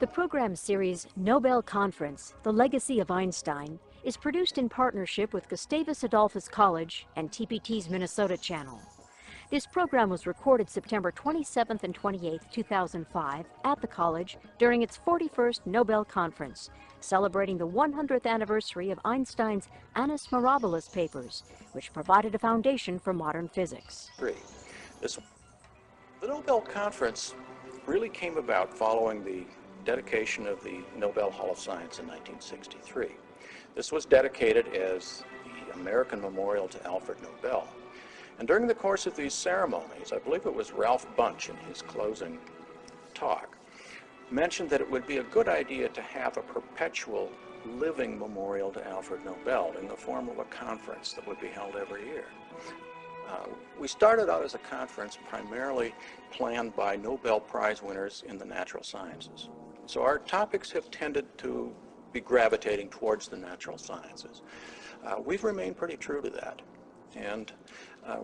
The program series Nobel Conference, The Legacy of Einstein, is produced in partnership with Gustavus Adolphus College and TPT's Minnesota Channel. This program was recorded September 27th and 28th, 2005 at the college during its 41st Nobel Conference, celebrating the 100th anniversary of Einstein's Annus Mirabilis papers, which provided a foundation for modern physics. The Nobel Conference really came about following the dedication of the Nobel Hall of Science in 1963. This was dedicated as the American memorial to Alfred Nobel. And during the course of these ceremonies, I believe it was Ralph Bunche in his closing talk, mentioned that it would be a good idea to have a perpetual living memorial to Alfred Nobel in the form of a conference that would be held every year. We started out as a conference primarily planned by Nobel Prize winners in the natural sciences. So our topics have tended to be gravitating towards the natural sciences. We've remained pretty true to that. And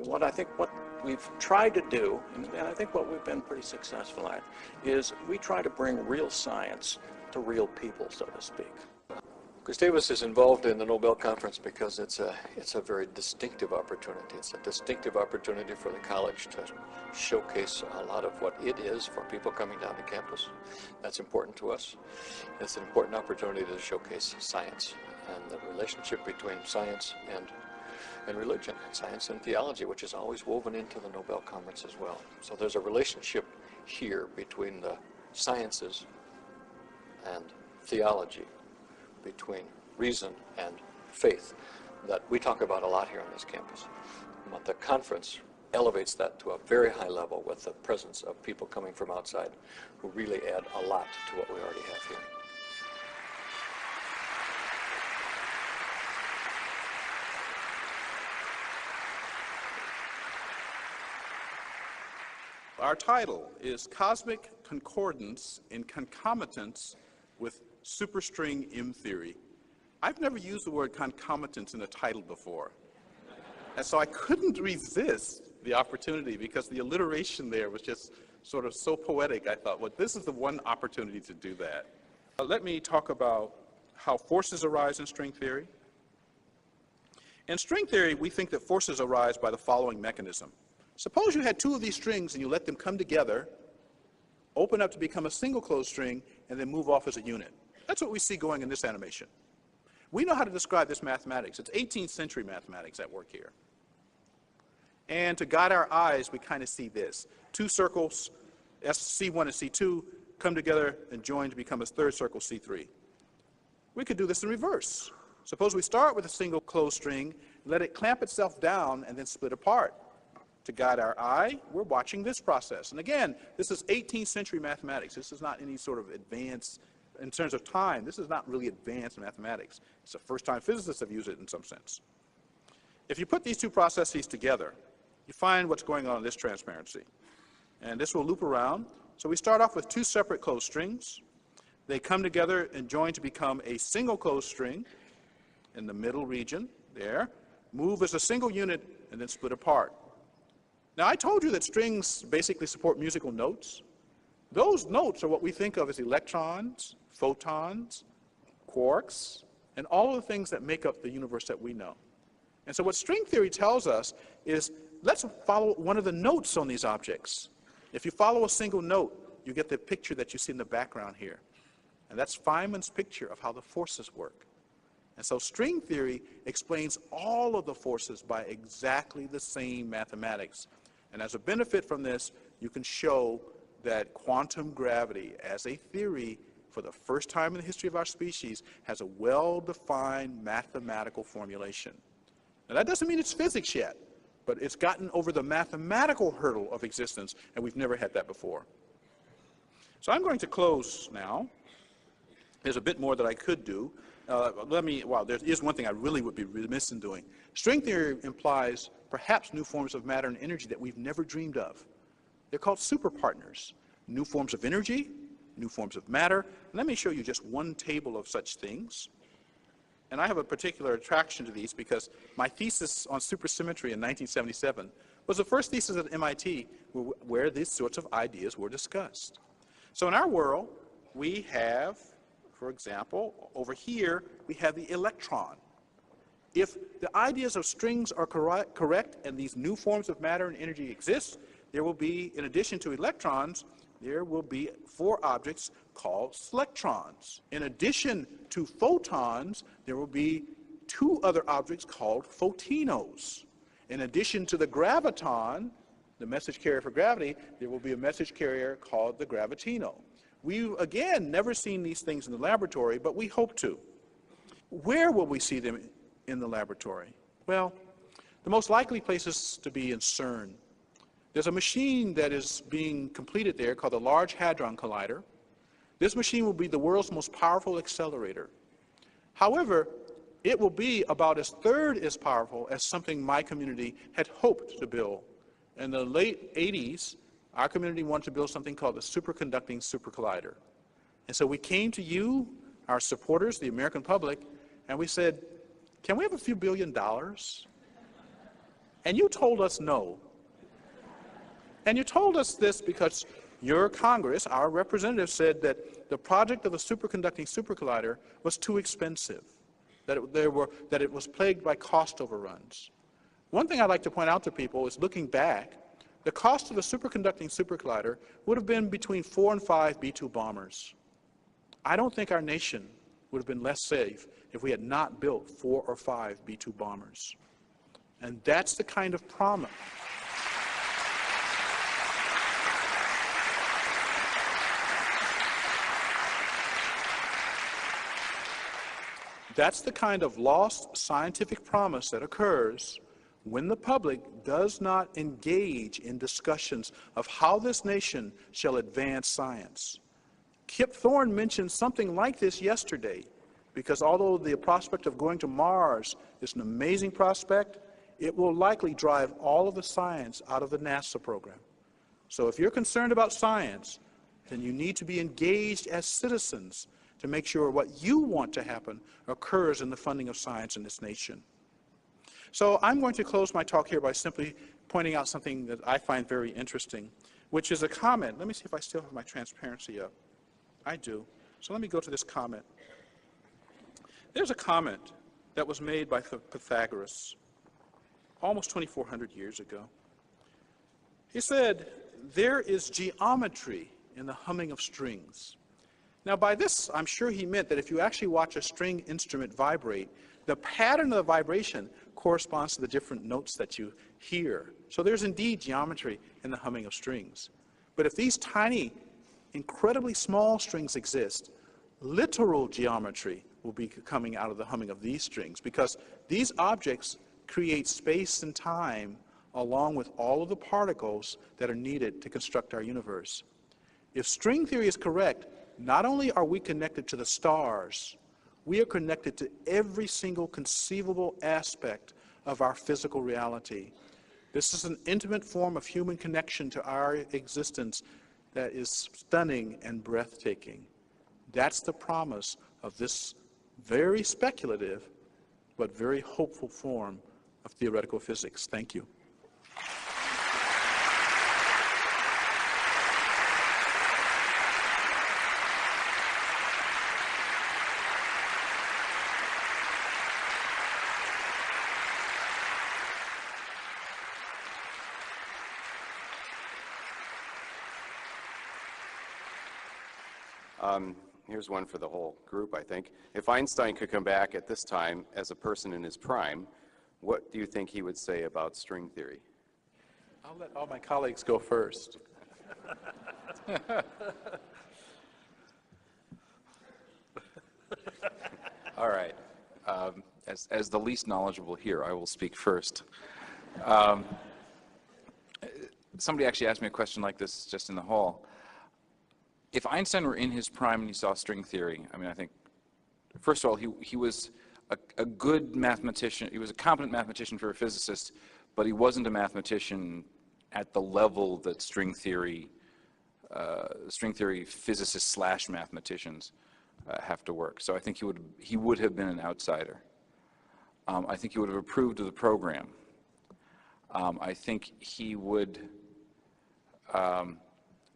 what we've tried to do, and I think what we've been pretty successful at, is we try to bring real science to real people, so to speak. Gustavus is involved in the Nobel Conference because it's a very distinctive opportunity. It's a distinctive opportunity for the college to showcase a lot of what it is for people coming down to campus. That's important to us. It's an important opportunity to showcase science and the relationship between science and religion, and science and theology, which is always woven into the Nobel Conference as well. So there's a relationship here between the sciences and theology, between reason and faith, that we talk about a lot here on this campus. But the conference elevates that to a very high level with the presence of people coming from outside who really add a lot to what we already have here. Our title is Cosmic Concordance in Concomitance with Superstring M Theory. I've never used the word concomitance in a title before. And so I couldn't resist the opportunity because the alliteration there was just sort of so poetic. I thought, well, this is the one opportunity to do that. Let me talk about how forces arise in string theory. In string theory, we think that forces arise by the following mechanism. Suppose you had two of these strings and you let them come together, open up to become a single closed string, and then move off as a unit. That's what we see going in this animation. We know how to describe this mathematics. It's 18th century mathematics at work here. And to guide our eyes, we kind of see this. Two circles, C1 and C2, come together and join to become a third circle, C3. We could do this in reverse. Suppose we start with a single closed string, let it clamp itself down, and then split apart. To guide our eye, we're watching this process. And again, this is 18th century mathematics. This is not any sort of advanced, in terms of time, this is not really advanced mathematics. It's the first time physicists have used it in some sense. If you put these two processes together, you find what's going on in this transparency. And this will loop around. So we start off with two separate closed strings. They come together and join to become a single closed string in the middle region there, move as a single unit, and then split apart. Now, I told you that strings basically support musical notes. Those notes are what we think of as electrons, photons, quarks, and all of the things that make up the universe that we know. And so what string theory tells us is, let's follow one of the notes on these objects. If you follow a single note, you get the picture that you see in the background here. And that's Feynman's picture of how the forces work. And so string theory explains all of the forces by exactly the same mathematics. And as a benefit from this, you can show that quantum gravity as a theory for the first time in the history of our species has a well-defined mathematical formulation. Now that doesn't mean it's physics yet, but it's gotten over the mathematical hurdle of existence, and we've never had that before. So I'm going to close now. There's a bit more that I could do. There is one thing I really would be remiss in doing. String theory implies perhaps new forms of matter and energy that we've never dreamed of. They're called superpartners. New forms of energy, new forms of matter. Let me show you just one table of such things. And I have a particular attraction to these because my thesis on supersymmetry in 1977 was the first thesis at MIT where these sorts of ideas were discussed. So in our world, we have, for example, over here, we have the electron. If the ideas of strings are correct and these new forms of matter and energy exist, there will be, in addition to electrons, there will be 4 objects called selectrons. In addition to photons, there will be 2 other objects called photinos. In addition to the graviton, the message carrier for gravity, there will be a message carrier called the gravitino. We've, again, never seen these things in the laboratory, but we hope to. Where will we see them in the laboratory? Well, the most likely place is to be in CERN. There's a machine that is being completed there called the Large Hadron Collider. This machine will be the world's most powerful accelerator. However, it will be about a third as powerful as something my community had hoped to build. In the late 80s, our community wanted to build something called the Superconducting Super Collider. And so we came to you, our supporters, the American public, and we said, can we have a few $1 billion? And you told us no. And you told us this because your Congress, our representatives, said that the project of the Superconducting Super Collider was too expensive, that it was plagued by cost overruns. One thing I'd like to point out to people is, looking back, the cost of the Superconducting Super Collider would have been between 4 and 5 B-2 bombers. I don't think our nation would have been less safe if we had not built 4 or 5 B-2 bombers. And that's the kind of promise. That's the kind of lost scientific promise that occurs when the public does not engage in discussions of how this nation shall advance science. Kip Thorne mentioned something like this yesterday, because although the prospect of going to Mars is an amazing prospect, it will likely drive all of the science out of the NASA program. So if you're concerned about science, then you need to be engaged as citizens to make sure what you want to happen occurs in the funding of science in this nation. So I'm going to close my talk here by simply pointing out something that I find very interesting, which is a comment. Let me see if I still have my transparency up. I do. So let me go to this comment. There's a comment that was made by Pythagoras almost 2,400 years ago. He said, there is geometry in the humming of strings. Now, by this, I'm sure he meant that if you actually watch a string instrument vibrate, the pattern of the vibration corresponds to the different notes that you hear. So there's indeed geometry in the humming of strings. But if these tiny, incredibly small strings exist, literal geometry will be coming out of the humming of these strings, because these objects create space and time along with all of the particles that are needed to construct our universe. If string theory is correct, not only are we connected to the stars, we are connected to every single conceivable aspect of our physical reality. This is an intimate form of human connection to our existence that is stunning and breathtaking. That's the promise of this very speculative but very hopeful form of theoretical physics. Thank you. Here's one for the whole group, I think. If Einstein could come back at this time as a person in his prime, what do you think he would say about string theory? I'll let all my colleagues go first. All right. As the least knowledgeable here, I will speak first. Somebody actually asked me a question like this just in the hall. If Einstein were in his prime and he saw string theory, I mean, I think, first of all, he was a good mathematician. He was a competent mathematician for a physicist, but he wasn't a mathematician at the level that string theory physicists / mathematicians have to work. So I think he would have been an outsider. I think he would have approved of the program. I think he would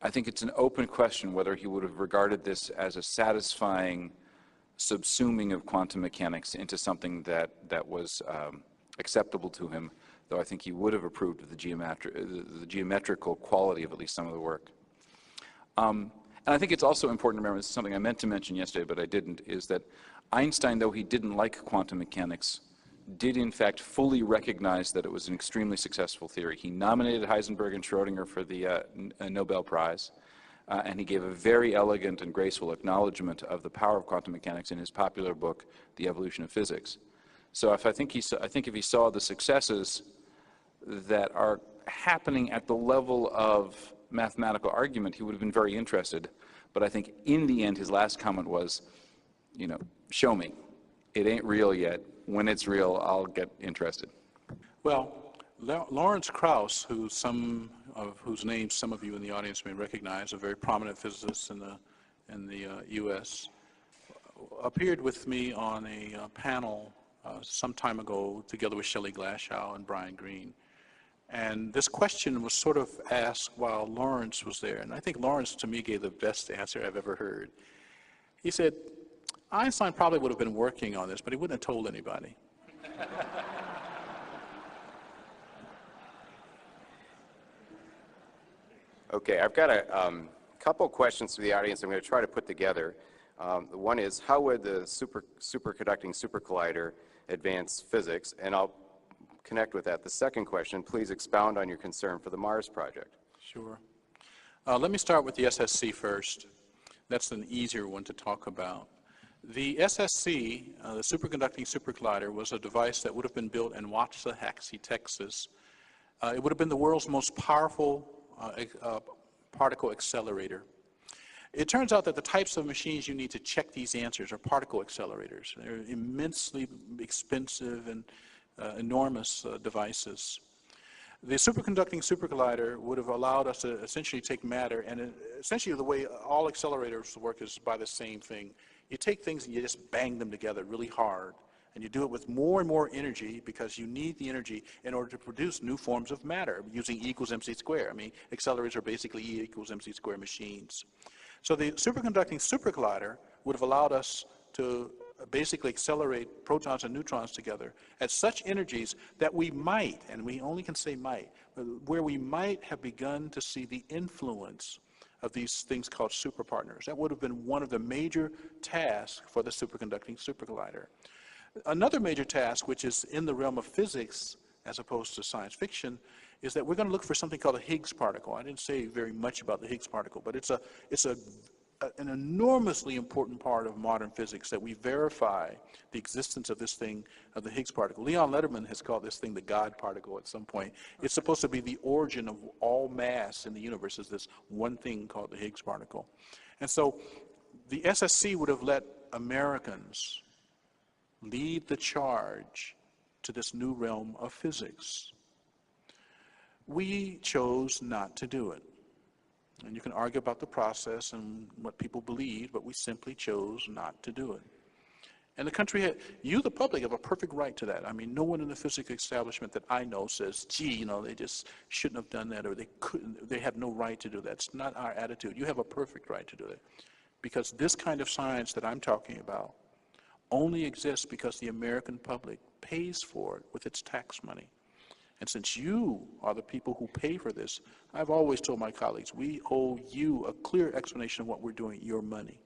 I think it's an open question whether he would have regarded this as a satisfying subsuming of quantum mechanics into something that was acceptable to him, though I think he would have approved of the geometrical quality of at least some of the work. And I think it's also important to remember, this is something I meant to mention yesterday, but I didn't, is that Einstein, though he didn't like quantum mechanics, did in fact fully recognize that it was an extremely successful theory. He nominated Heisenberg and Schrödinger for the Nobel Prize, and he gave a very elegant and graceful acknowledgement of the power of quantum mechanics in his popular book, The Evolution of Physics. So if if he saw the successes that are happening at the level of mathematical argument, he would have been very interested. But I think in the end, his last comment was, you know, show me. It ain't real yet. When it's real, I'll get interested. Well, Lawrence Krauss, whose name some of you in the audience may recognize, a very prominent physicist in the U.S., appeared with me on a panel some time ago together with Shelley Glashow and Brian Greene. And this question was sort of asked while Lawrence was there. And I think Lawrence, to me, gave the best answer I've ever heard. He said, Einstein probably would have been working on this, but he wouldn't have told anybody. Okay, I've got a couple questions to the audience I'm going to try to put together. One is, how would the superconducting supercollider advance physics? And I'll connect with that. The second question, please expound on your concern for the Mars project. Sure. Let me start with the SSC first. That's an easier one to talk about. The SSC, the superconducting supercollider, was a device that would have been built in Waxahachie, Texas. It would have been the world's most powerful particle accelerator. It turns out that the types of machines you need to check these answers are particle accelerators. They're immensely expensive and enormous devices. The superconducting supercollider would have allowed us to essentially take matter, and essentially the way all accelerators work is by the same thing. You take things and you just bang them together really hard, and you do it with more and more energy because you need the energy in order to produce new forms of matter using E equals mc squared. I mean, accelerators are basically E equals mc squared machines. So the superconducting supercollider would have allowed us to basically accelerate protons and neutrons together at such energies that we might, and we only can say might, where we might have begun to see the influence of these things called superpartners. That would have been one of the major tasks for the superconducting supercollider. Another major task, which is in the realm of physics as opposed to science fiction, is that we're going to look for something called a Higgs particle. I didn't say very much about the Higgs particle, but it's an enormously important part of modern physics that we verify the existence of this thing, of the Higgs particle. Leon Letterman has called this thing the God particle at some point. It's supposed to be the origin of all mass in the universe, is this one thing called the Higgs particle. And so the SSC would have let Americans lead the charge to this new realm of physics. We chose not to do it. And you can argue about the process and what people believe, but we simply chose not to do it. And the country had, you, the public, have a perfect right to that. I mean, no one in the physics establishment that I know says, gee, you know, they just shouldn't have done that, or they couldn't, they have no right to do that. It's not our attitude. You have a perfect right to do it. Because this kind of science that I'm talking about only exists because the American public pays for it with its tax money. And since you are the people who pay for this, I've always told my colleagues, we owe you a clear explanation of what we're doing, your money.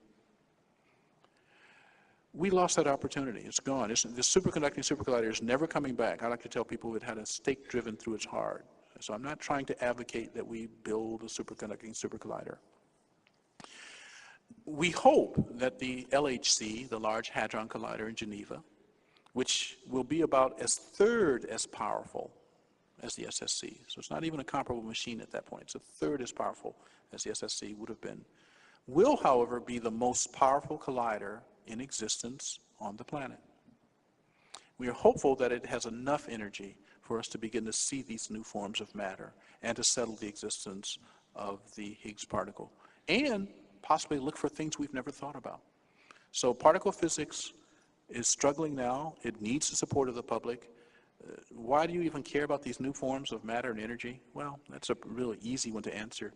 We lost that opportunity. It's gone. This superconducting supercollider is never coming back. I like to tell people it had a stake driven through its heart. So I'm not trying to advocate that we build a superconducting supercollider. We hope that the LHC, the Large Hadron Collider in Geneva, which will be about a third as powerful as the SSC. So it's not even a comparable machine at that point. It's a third as powerful as the SSC would have been. Will, however, be the most powerful collider in existence on the planet. We are hopeful that it has enough energy for us to begin to see these new forms of matter and to settle the existence of the Higgs particle and possibly look for things we've never thought about. So particle physics is struggling now. It needs the support of the public. Why do you even care about these new forms of matter and energy? Well, that's a really easy one to answer.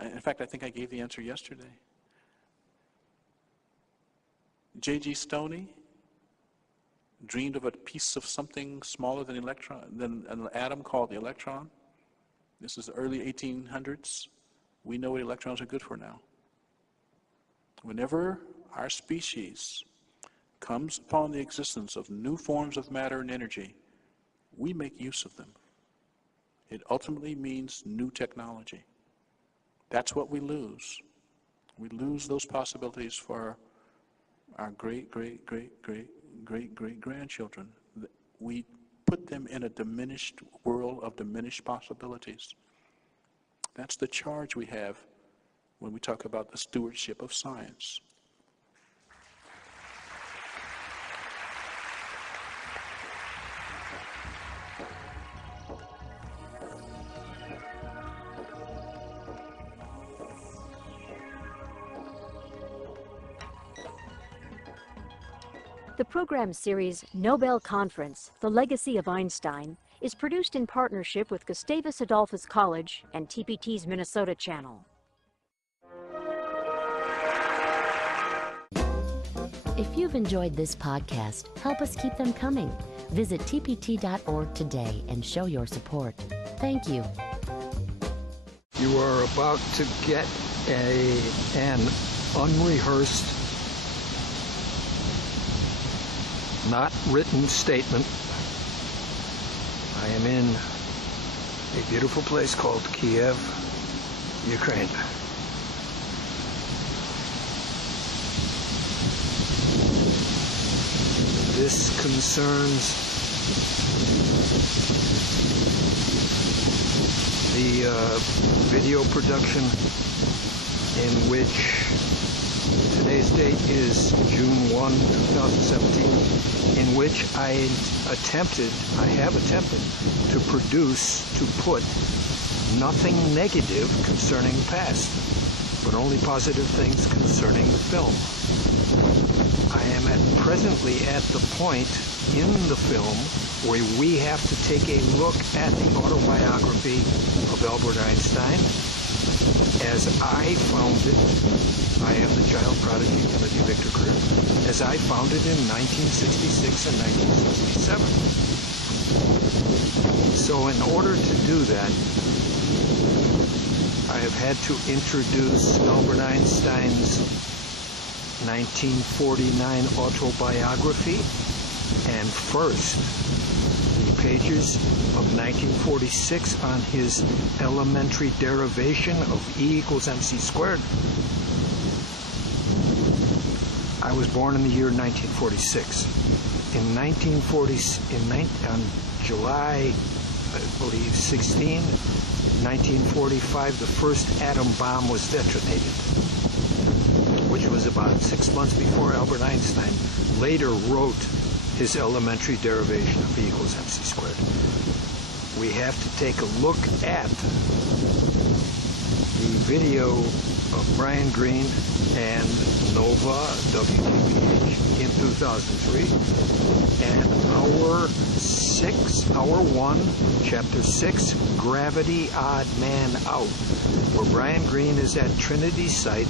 In fact, I think I gave the answer yesterday. J.G. Stoney dreamed of a piece of something smaller than an atom called the electron. This is the early 1800s. We know what electrons are good for now. Whenever our species comes upon the existence of new forms of matter and energy, we make use of them. It ultimately means new technology. That's what we lose. We lose those possibilities for our great-great-great-great-great-great-grandchildren. We put them in a diminished world of diminished possibilities. That's the charge we have when we talk about the stewardship of science. The program series Nobel Conference, The Legacy of Einstein, is produced in partnership with Gustavus Adolphus College and TPT's Minnesota Channel. If you've enjoyed this podcast, help us keep them coming. Visit tpt.org today and show your support. Thank you. You are about to get an unrehearsed, not written statement. I am in a beautiful place called Kiev, Ukraine. This concerns the video production in which today's date is June 1, 2017, in which I have attempted to put nothing negative concerning the past, but only positive things concerning the film. I am presently at the point in the film where we have to take a look at the autobiography of Albert Einstein as I found it. I am the child prodigy, Timothy Victor Career, as I found it in 1966 and 1967. So in order to do that, I have had to introduce Albert Einstein's 1949 autobiography, and first the pages of 1946 on his elementary derivation of E equals mc squared. I was born in the year 1946. On July, I believe, 16, 1945, the first atom bomb was detonated, which was about 6 months before Albert Einstein later wrote his elementary derivation of E equals mc squared. We have to take a look at the video of Brian Greene and Nova WGBH in 2003, and Hour 1, Chapter 6, Gravity Odd Man Out, where Brian Greene is at Trinity site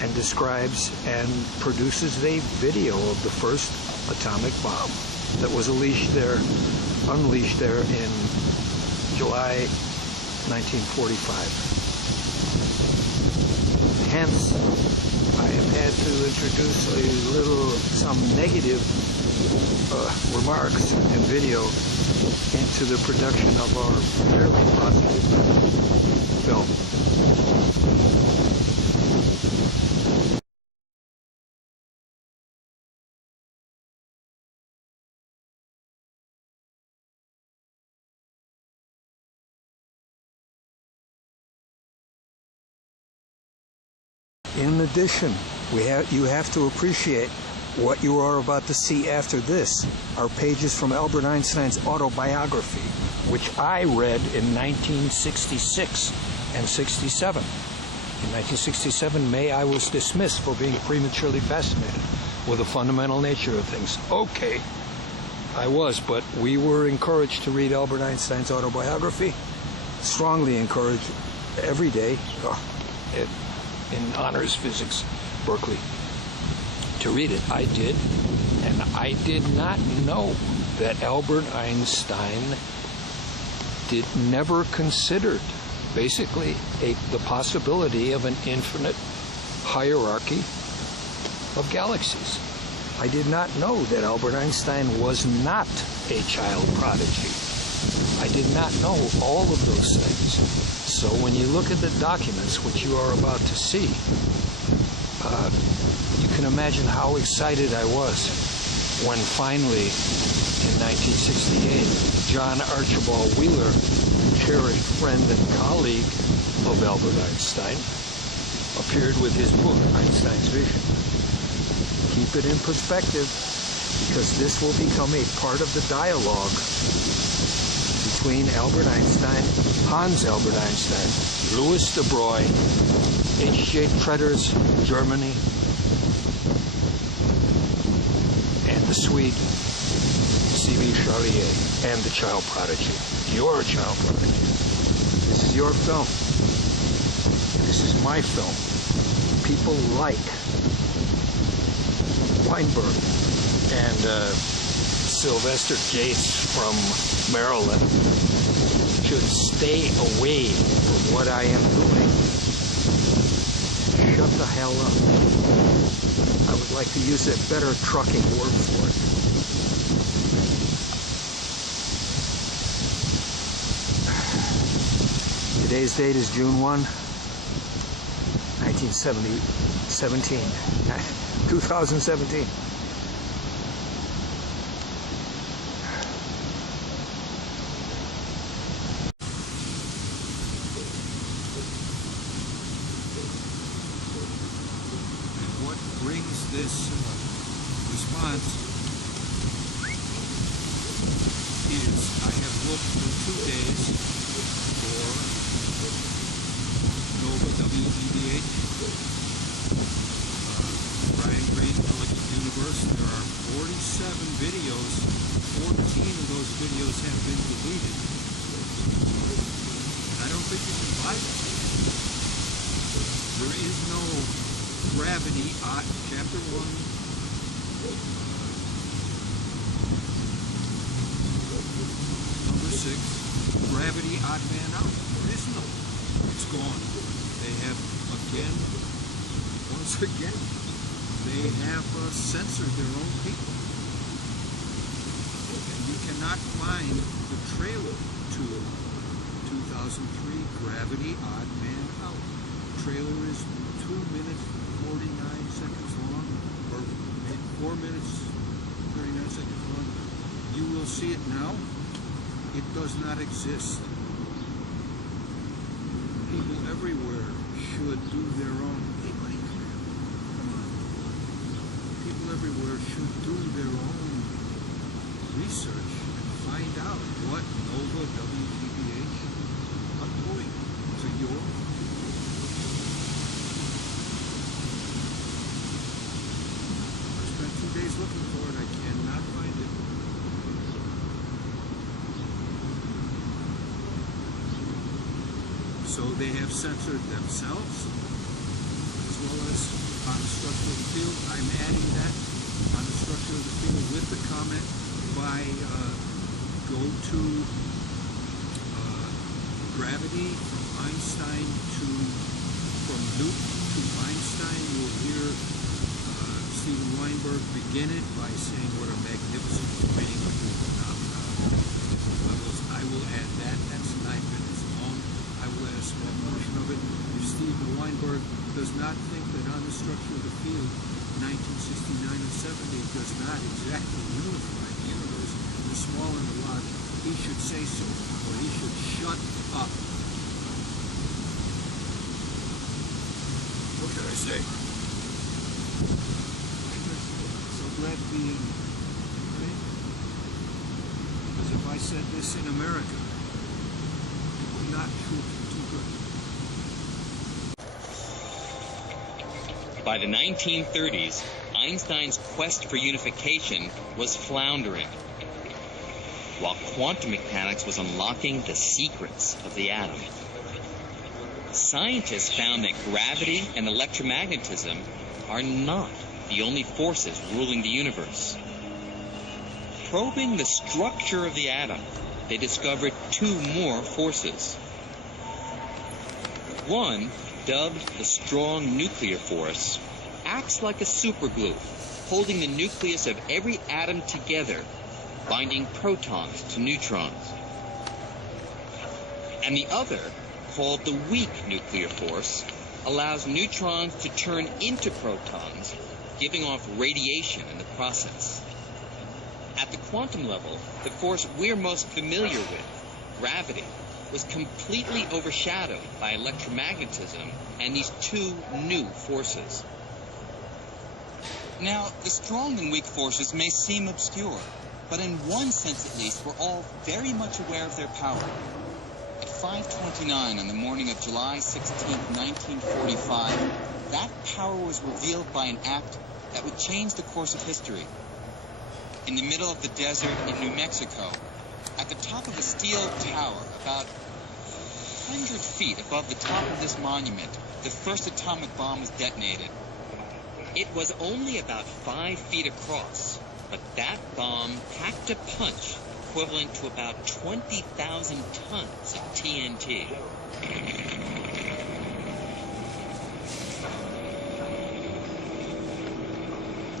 and describes and produces a video of the first atomic bomb that was unleashed there in July 1945. Hence, I have had to introduce some negative remarks and video into the production of our fairly positive film. In addition, you have to appreciate what you are about to see after this are pages from Albert Einstein's autobiography, which I read in 1966 and 67. In 1967, May, I was dismissed for being prematurely fascinated with the fundamental nature of things. Okay, I was, but we were encouraged to read Albert Einstein's autobiography, strongly encouraged every day. in honors physics, Berkeley, to read it. I did, and I did not know that Albert Einstein never considered basically the possibility of an infinite hierarchy of galaxies. I did not know that Albert Einstein was not a child prodigy. I did not know all of those things. So when you look at the documents, which you are about to see, you can imagine how excited I was when finally, in 1968, John Archibald Wheeler, cherished friend and colleague of Albert Einstein, appeared with his book, Einstein's Vision. Keep it in perspective, because this will become a part of the dialogue between Albert Einstein, Hans Albert Einstein, Louis de Broglie, H.J. Tretters, Germany, and the Swede, C.V. Charlier, and the child prodigy. Your child prodigy. This is your film. This is my film. People like Weinberg and Silvestor Gates from Maryland should stay away from what I am doing. Shut the hell up. I would like to use a better trucking word for it. Today's date is June 1, 2017. Brings this response is I have looked for 2 days for Nova WEBH, Brian Greene, Elegant Universe. There are 47 videos. 14 of those videos have been deleted. I don't think you can buy them. There is no Gravity, Chapter 1, number 6, Gravity, Odd Man Out. There is no. It's gone. They have, once again, they have censored their own people. And you cannot find the trailer to 2003 Gravity, Odd Man Out. The trailer is 2 minutes 49 seconds long, or 4 minutes 39 seconds long. You will see it now. It does not exist. People everywhere should do their own. Hey, buddy, come here. Come on. People everywhere should do their own research and find out what Nova WGBH are doing to your. Days looking for it, I cannot find it. So they have censored themselves as well as on the structure of the field. I'm adding that on the structure of the field with the comment by go to gravity from Einstein from Newton to Einstein. You'll hear Steven Weinberg begin it by saying what a magnificent domain of the phenomena levels. I will add that. That's 9 minutes long. I will add a small portion of it. If Steven Weinberg does not think that on the structure of the field, 1969 and 70 does not exactly unify the universe, the small and the large, he should say so, or he should shut up. What should I say? Glad to be in, right? Because if I said this in America, it would not prove too good. By the 1930s, Einstein's quest for unification was floundering, while quantum mechanics was unlocking the secrets of the atom. scientists found that gravity and electromagnetism are not the only forces ruling the universe. Probing the structure of the atom, they discovered two more forces. One, dubbed the strong nuclear force, acts like a superglue, holding the nucleus of every atom together, binding protons to neutrons. And the other, called the weak nuclear force, allows neutrons to turn into protons, giving off radiation in the process. At the quantum level, the force we're most familiar with, gravity, was completely overshadowed by electromagnetism and these two new forces. Now, the strong and weak forces may seem obscure, but in one sense at least, we're all very much aware of their power. At 5:29 on the morning of July 16, 1945, that power was revealed by an act that would change the course of history. In the middle of the desert in New Mexico, at the top of a steel tower, about 100 feet above the top of this monument, the first atomic bomb was detonated. It was only about 5 feet across, but that bomb packed a punch equivalent to about 20,000 tons of TNT.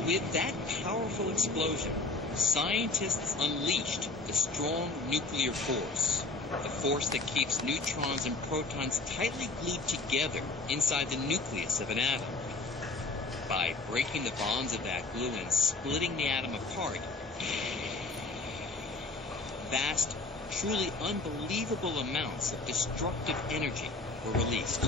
With that powerful explosion, scientists unleashed the strong nuclear force, the force that keeps neutrons and protons tightly glued together inside the nucleus of an atom. By breaking the bonds of that glue and splitting the atom apart, vast, truly unbelievable amounts of destructive energy were released.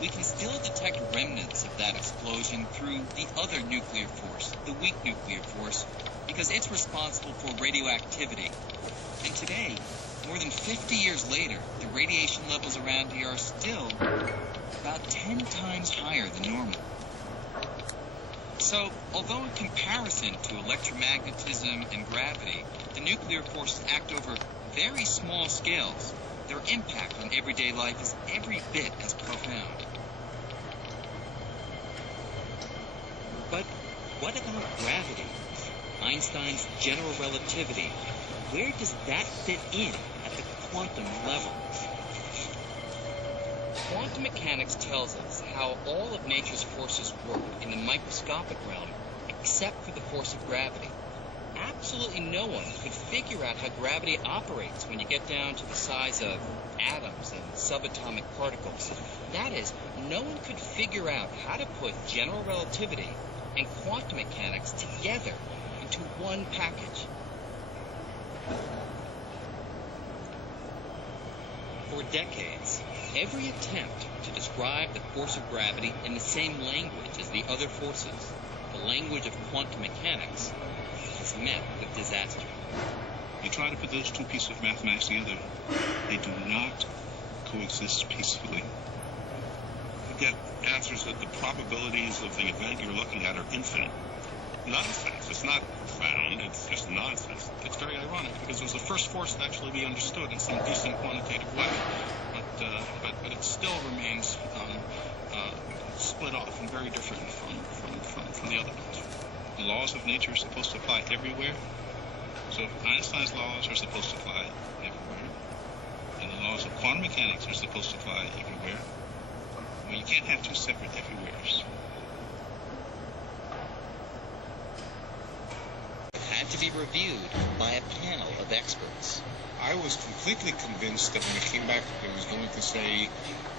We can still detect remnants of that explosion through the other nuclear force, the weak nuclear force, because it's responsible for radioactivity. And today, more than 50 years later, the radiation levels around here are still about 10 times higher than normal. So, although in comparison to electromagnetism and gravity, the nuclear forces act over very small scales, their impact on everyday life is every bit as profound. But what about gravity? Einstein's general relativity, where does that fit in at the quantum level? Quantum mechanics tells us how all of nature's forces work in the microscopic realm, except for the force of gravity. Absolutely no one could figure out how gravity operates when you get down to the size of atoms and subatomic particles. That is, no one could figure out how to put general relativity and quantum mechanics together into one package. For decades, every attempt to describe the force of gravity in the same language as the other forces, the language of quantum mechanics, has met with disaster. You try to put those two pieces of mathematics together, they do not coexist peacefully. You get answers that the probabilities of the event you're looking at are infinite. Nonsense. It's not profound, it's just nonsense. It's very ironic because it was the first force to actually be understood in some decent quantitative way. But it still remains split off and very different from the other ones. The laws of nature are supposed to apply everywhere. So Einstein's laws are supposed to apply everywhere. And the laws of quantum mechanics are supposed to apply everywhere. Well, you can't have two separate everywheres. Had to be reviewed by a panel of experts. I was completely convinced that when it came back, it was going to say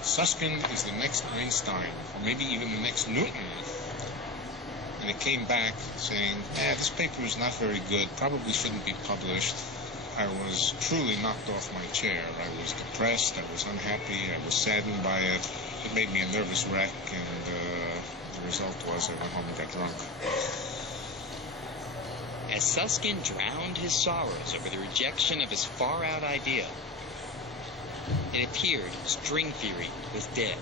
Susskind is the next Einstein, or maybe even the next Newton. And it came back saying, this paper is not very good, probably shouldn't be published. I was truly knocked off my chair. I was depressed, I was unhappy, I was saddened by it. It made me a nervous wreck, and the result was I went home and got drunk. As Susskind drowned his sorrows over the rejection of his far-out idea, it appeared string theory was dead.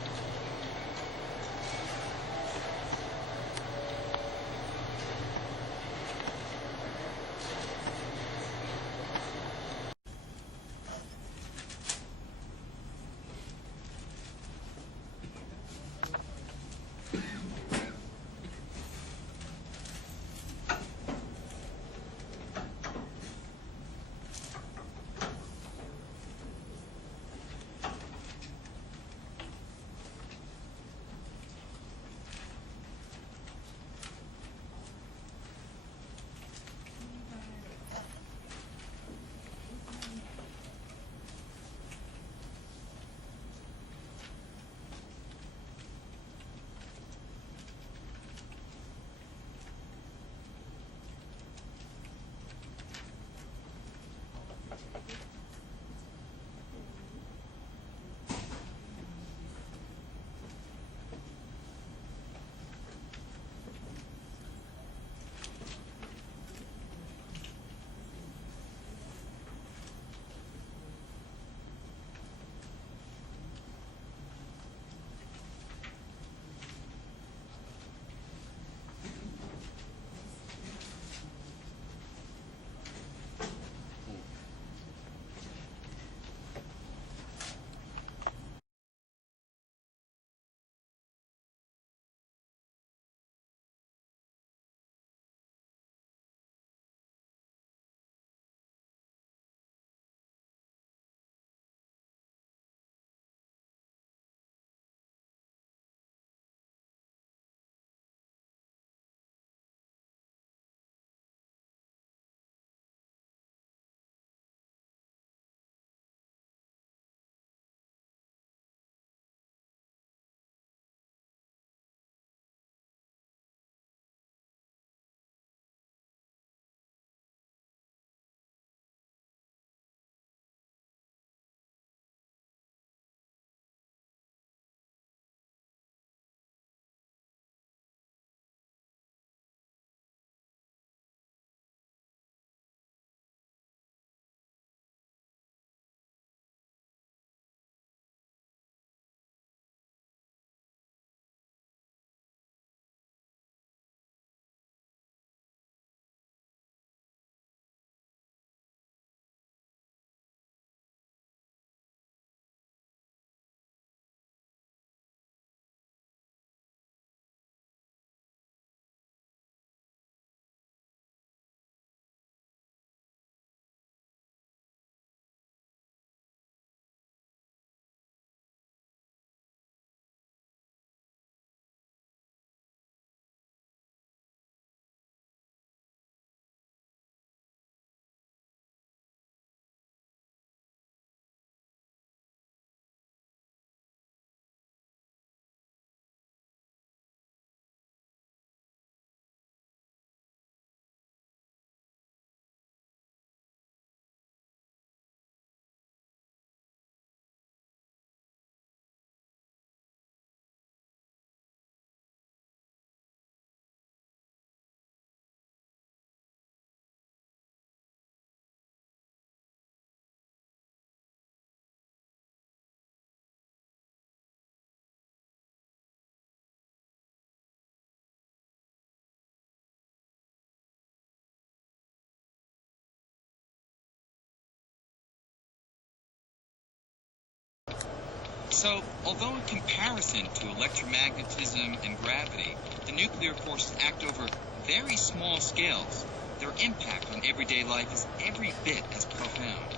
So, although in comparison to electromagnetism and gravity, the nuclear forces act over very small scales, their impact on everyday life is every bit as profound.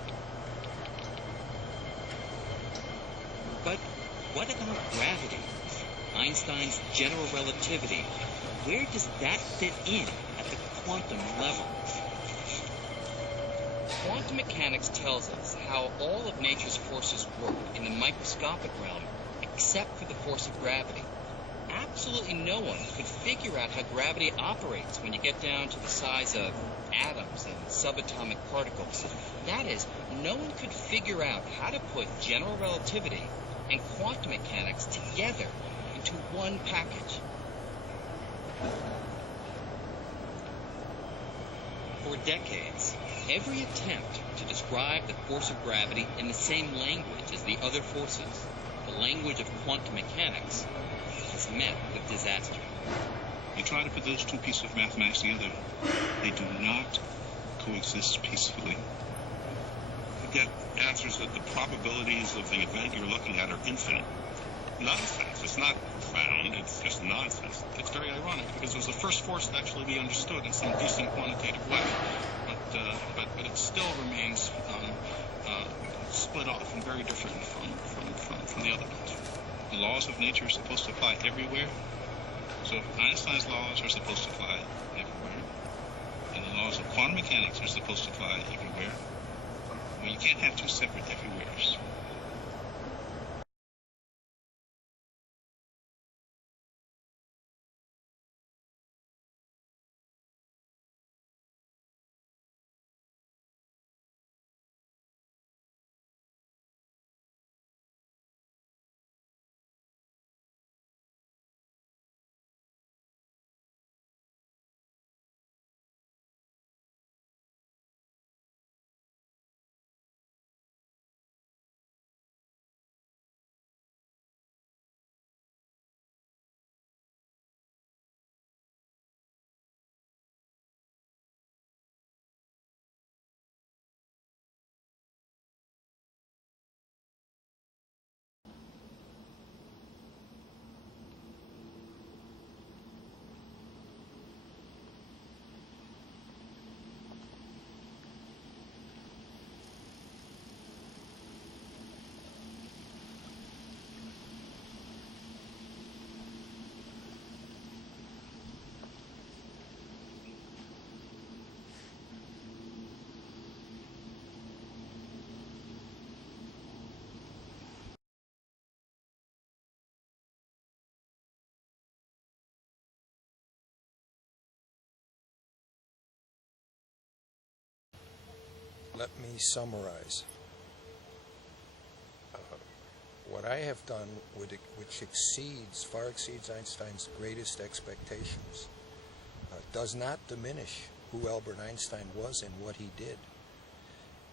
But what about gravity? Einstein's general relativity, where does that fit in at the quantum level? Quantum mechanics tells us how all of nature's forces work in the microscopic realm, except for the force of gravity. Absolutely no one could figure out how gravity operates when you get down to the size of atoms and subatomic particles. That is, no one could figure out how to put general relativity and quantum mechanics together into one package. For decades, every attempt to describe the force of gravity in the same language as the other forces, the language of quantum mechanics, has met with disaster. You try to put those two pieces of mathematics together, they do not coexist peacefully. You get answers that the probabilities of the event you're looking at are infinite. Nonsense. It's not profound, it's just nonsense. It's very ironic because it was the first force to actually be understood in some decent quantitative way. But it still remains split off and very different from the other ones. The laws of nature are supposed to apply everywhere. So Einstein's laws are supposed to apply everywhere. And the laws of quantum mechanics are supposed to apply everywhere. Well, you can't have two separate everywheres. Let me summarize. What I have done, which far exceeds Einstein's greatest expectations, does not diminish who Albert Einstein was and what he did.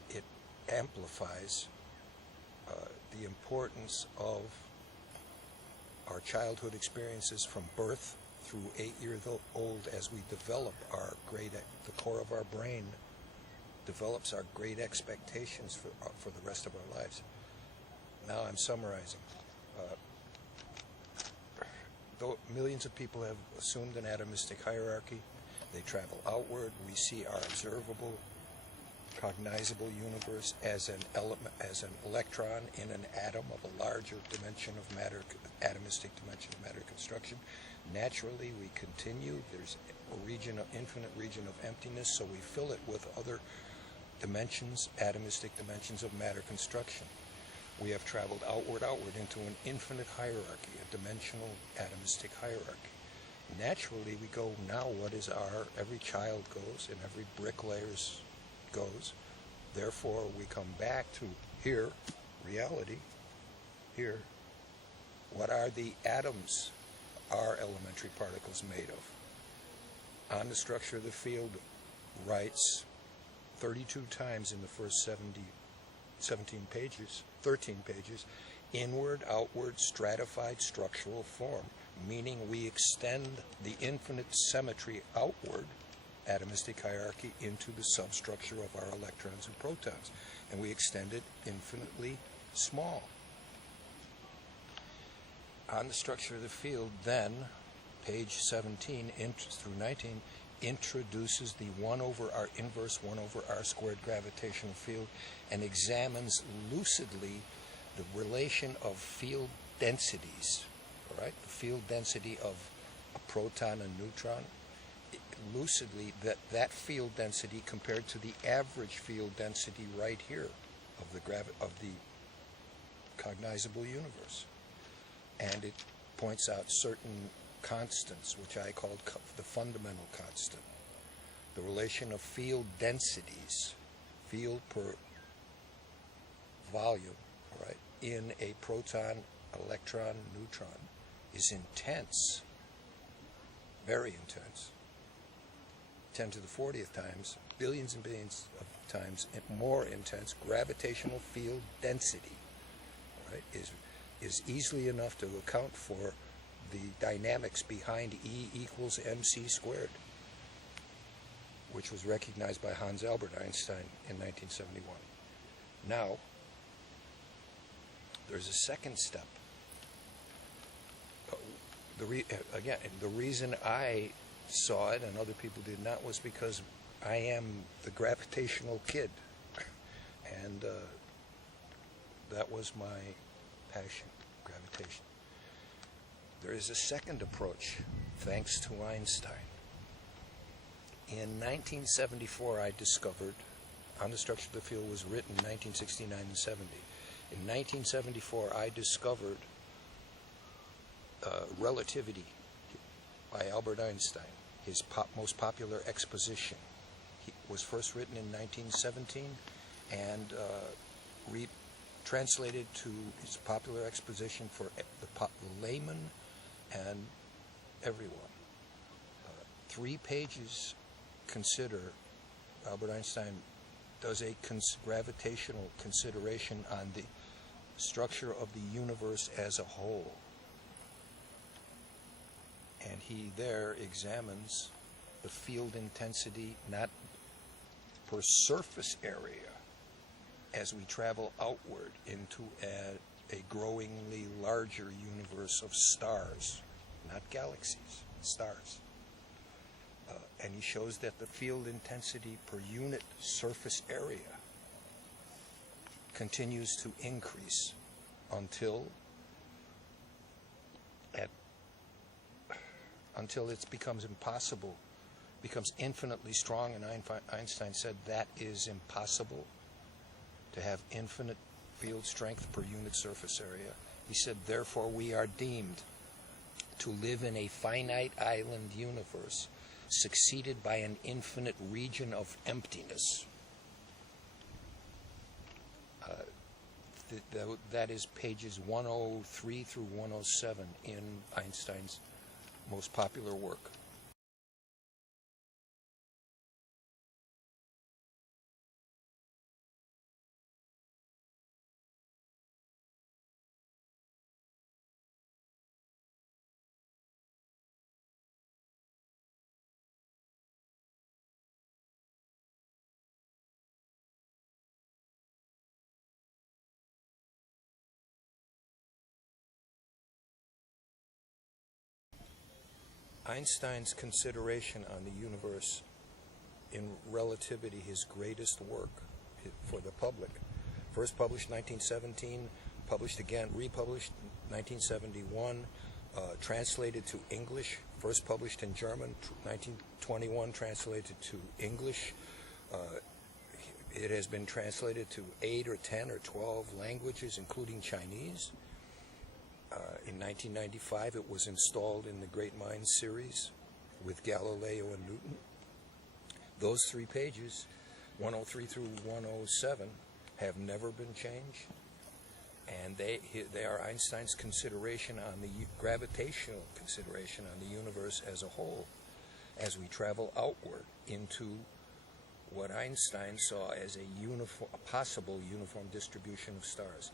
It amplifies the importance of our childhood experiences from birth through 8 years old as we develop the core of our brain develops our great expectations for the rest of our lives. Now I'm summarizing. Though millions of people have assumed an atomistic hierarchy, they travel outward. We see our observable, cognizable universe as an electron in an atom of a larger dimension of matter, atomistic dimension of matter construction. Naturally, we continue. There's a infinite region of emptiness, so we fill it with other dimensions, atomistic dimensions of matter construction. We have traveled outward into an infinite hierarchy, a dimensional atomistic hierarchy. Naturally, we go now, every child goes and every bricklayer goes. Therefore, we come back to here, reality, here. What are the atoms, are elementary particles made of? On the structure of the field writes 32 times in the first 13 pages, inward, outward, stratified structural form, meaning we extend the infinite symmetry outward, atomistic hierarchy, into the substructure of our electrons and protons, and we extend it infinitely small. on the structure of the field, then page 17 through 19 introduces the 1 over r inverse 1 over r squared gravitational field and examines lucidly the relation of field densities, all right? The field density of a proton and neutron, lucidly that field density compared to the average field density right here of the cognizable universe. And it points out certain constants, which I called the fundamental constant. The relation of field densities, field per volume, right, in a proton, electron, neutron is intense, very intense, 10 to the 40th times, billions and billions of times more intense. Gravitational field density, right, is easily enough to account for the dynamics behind E equals mc squared, which was recognized by Hans Albert Einstein in 1971. Now, there's a second step. The reason I saw it and other people did not was because I am the gravitational kid, and that was my passion, gravitation. There is a second approach, thanks to Einstein. In 1974, I discovered, On the Structure of the Field was written in 1969 and 70. In 1974, I discovered Relativity by Albert Einstein, his most popular exposition. It was first written in 1917 and translated to his popular exposition for the layman and everyone. 3 pages consider, Albert Einstein does a gravitational consideration on the structure of the universe as a whole. And he there examines the field intensity not per surface area as we travel outward into a growingly larger universe of stars, not galaxies, stars. And he shows that the field intensity per unit surface area continues to increase until it becomes impossible, becomes infinitely strong, and Einstein said that is impossible, to have infinite field strength per unit surface area. He said, therefore, we are deemed to live in a finite island universe succeeded by an infinite region of emptiness. That is pages 103 through 107 in Einstein's most popular work. Einstein's consideration on the universe in Relativity, his greatest work for the public. First published 1917, published again, republished 1971, translated to English, first published in German, 1921, translated to English. It has been translated to 8 or 10 or 12 languages, including Chinese. In 1995, it was installed in the Great Minds series with Galileo and Newton. Those 3 pages, 103 through 107, have never been changed. And they are Einstein's consideration on the gravitational consideration on the universe as a whole, as we travel outward into what Einstein saw as a possible uniform distribution of stars.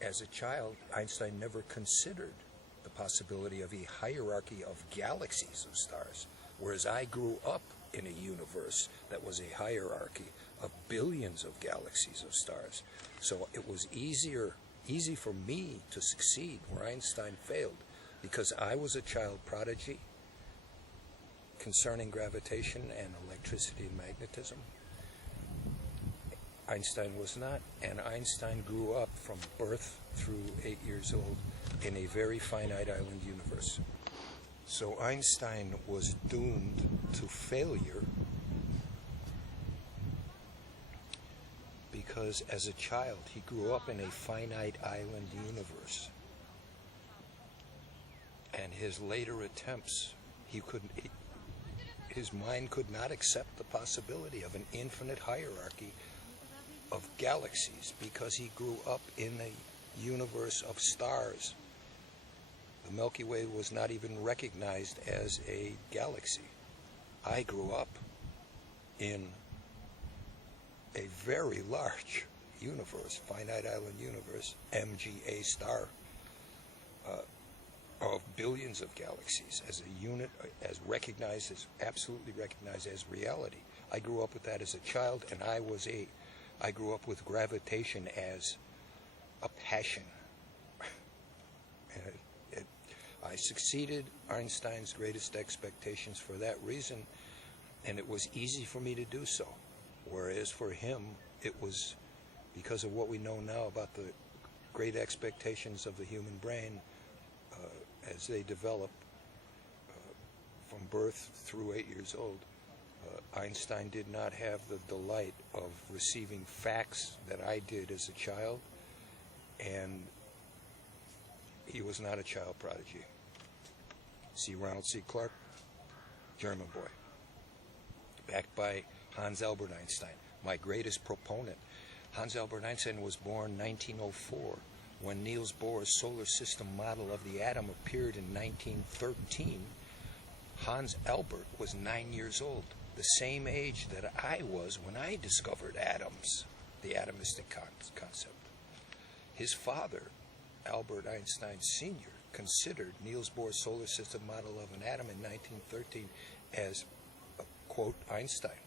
As a child, Einstein never considered the possibility of a hierarchy of galaxies of stars, whereas I grew up in a universe that was a hierarchy of billions of galaxies of stars. So it was easy for me to succeed where Einstein failed. because I was a child prodigy concerning gravitation and electricity and magnetism. Einstein was not, and Einstein grew up from birth through 8 years old in a very finite island universe. So Einstein was doomed to failure because as a child he grew up in a finite island universe. And his later attempts, his mind could not accept the possibility of an infinite hierarchy of galaxies because he grew up in a universe of stars. The Milky Way was not even recognized as a galaxy. I grew up in a very large universe, finite island universe, MGA star, of billions of galaxies as a unit, as recognized, as absolutely recognized as reality. I grew up with that as a child, and I grew up with gravitation as a passion. I succeeded Einstein's greatest expectations for that reason, and it was easy for me to do so. Whereas for him, it was because of what we know now about the great expectations of the human brain as they develop from birth through 8 years old. Einstein did not have the delight of receiving facts that I did as a child, and he was not a child prodigy. C. Ronald C. Clark, German boy, backed by Hans Albert Einstein, my greatest proponent. Hans Albert Einstein was born 1904. When Niels Bohr's solar system model of the atom appeared in 1913, Hans Albert was 9 years old, the same age that I was when I discovered atoms, the atomistic concept. His father, Albert Einstein Sr., considered Niels Bohr's solar system model of an atom in 1913 as, quote, Einstein,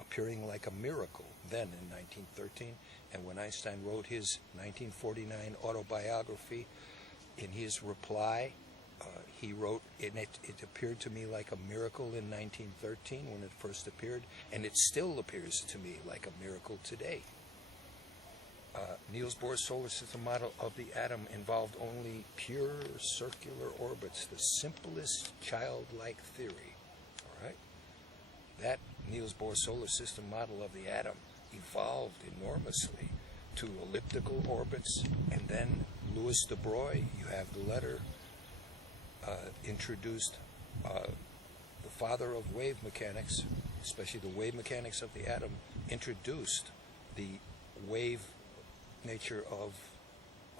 appearing like a miracle then in 1913. And when Einstein wrote his 1949 autobiography, in his reply, he wrote, it appeared to me like a miracle in 1913 when it first appeared, and it still appears to me like a miracle today. Niels Bohr's solar system model of the atom involved only pure circular orbits, the simplest childlike theory. All right? That Niels Bohr solar system model of the atom evolved enormously to elliptical orbits, and then Louis de Broglie, you have the letter, introduced the father of wave mechanics, especially the wave mechanics of the atom, introduced the wave nature of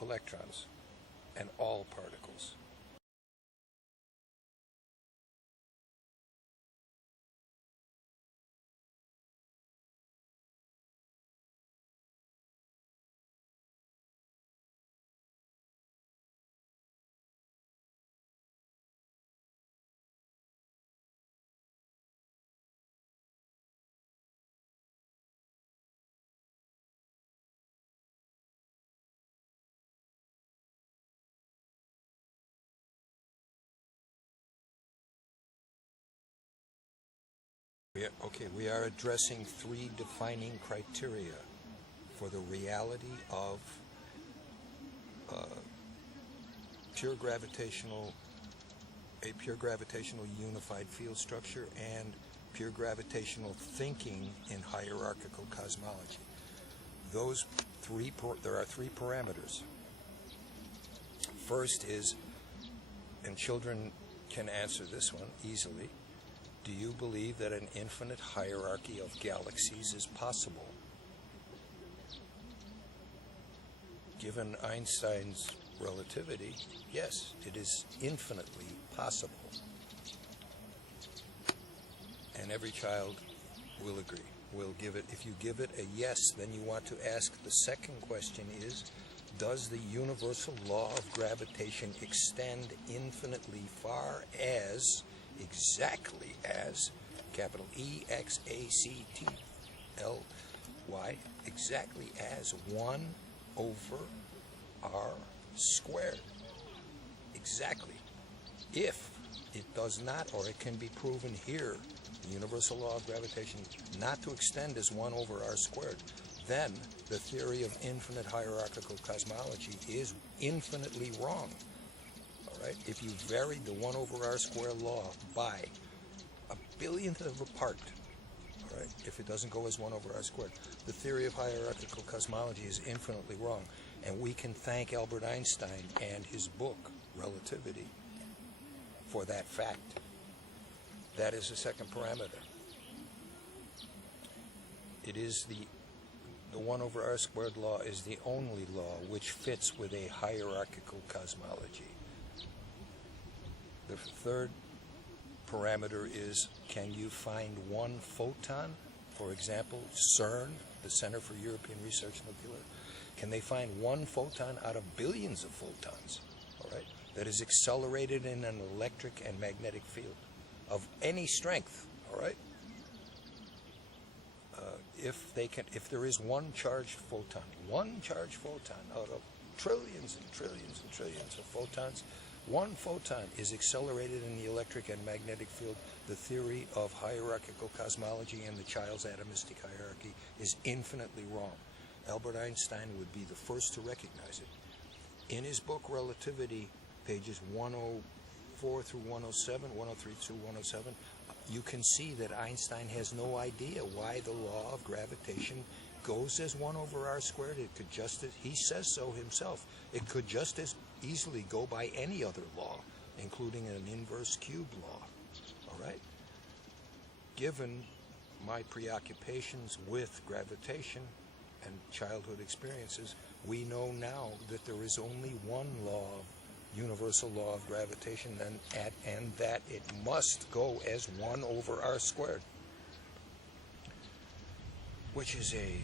electrons and all particles. We are addressing three defining criteria for the reality of a pure gravitational unified field structure and pure gravitational thinking in hierarchical cosmology. There are three parameters. First is, and children can answer this one easily, do you believe that an infinite hierarchy of galaxies is possible? Given Einstein's relativity, yes, it is infinitely possible. And every child will agree. If you give it a yes, then you want to ask the second question is, does the universal law of gravitation extend infinitely far as, exactly as, capital E-X-A-C-T-L-Y, exactly as 1 over r squared? Exactly. If it does not, or it can be proven here, the universal law of gravitation not to extend as 1 over r squared, then the theory of infinite hierarchical cosmology is infinitely wrong. All right? If you varied the 1 over r squared law by a billionth of a part, all right, if it doesn't go as 1 over r squared, the theory of hierarchical cosmology is infinitely wrong. And we can thank Albert Einstein and his book, Relativity, for that fact. That is the second parameter. It is the 1 over r squared law is the only law which fits with a hierarchical cosmology. The third parameter is, can you find one photon? For example, CERN, the Center for European Research Nuclear, can they find one photon out of billions of photons, all right, that is accelerated in an electric and magnetic field of any strength, all right? If there is one charged photon out of trillions and trillions and trillions of photons, one photon is accelerated in the electric and magnetic field, the theory of hierarchical cosmology and the child's atomistic hierarchy is infinitely wrong. Albert Einstein would be the first to recognize it. In his book Relativity, pages 104 through 107, 103 through 107, you can see that Einstein has no idea why the law of gravitation goes as 1 over r squared. It could just as, he says so himself, it could just as easily go by any other law, including an inverse cube law. All right? Given my preoccupations with gravitation and childhood experiences, we know now that there is only one law, universal law of gravitation, and that it must go as 1 over r squared, which is a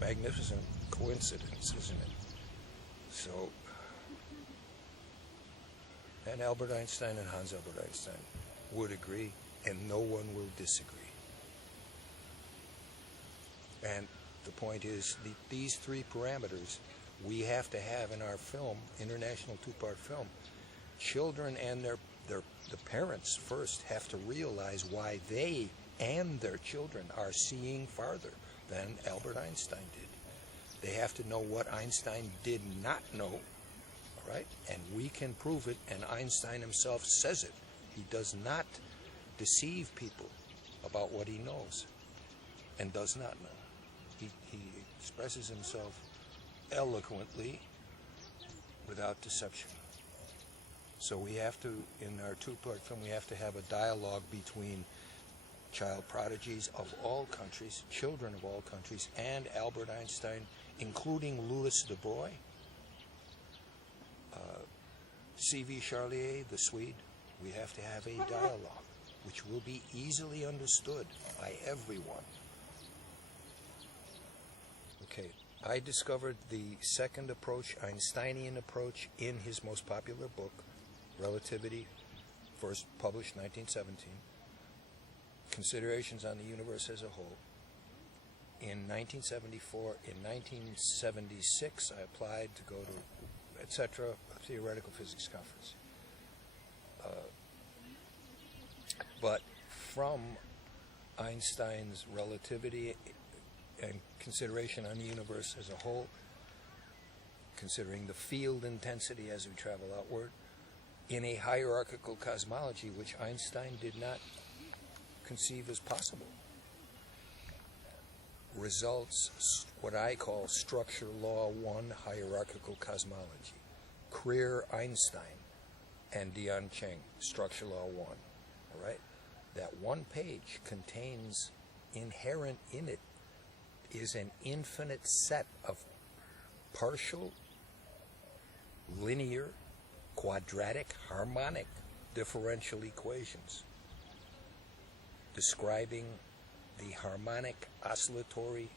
magnificent coincidence, isn't it? So, and Albert Einstein and Hans Albert Einstein would agree, and no one will disagree. And the point is, these three parameters we have to have in our film, international two-part film. Children and the parents first have to realize why they and their children are seeing farther than Albert Einstein did. They have to know what Einstein did not know, all right? And we can prove it, and Einstein himself says it. He does not deceive people about what he knows and does not know. He expresses himself eloquently without deception. So we have to, in our two-part film, we have to have a dialogue between child prodigies of all countries, children of all countries, and Albert Einstein, including Louis de Broglie, C.V. Charlier, the Swede. We have to have a dialogue which will be easily understood by everyone. Okay, I discovered the second approach, Einsteinian approach, in his most popular book, Relativity, first published 1917, Considerations on the Universe as a Whole. In 1974, in 1976, I applied to go to, etc., a theoretical physics conference. But from Einstein's Relativity and Consideration on the Universe as a Whole, considering the field intensity as we travel outward, in a hierarchical cosmology which Einstein did not conceive as possible, results what I call structure law 1 hierarchical cosmology. Creer, Einstein, and Dian Cheng, structure law 1. All right? That one page contains, inherent in it, is an infinite set of partial, linear, quadratic, harmonic differential equations describing the harmonic oscillatory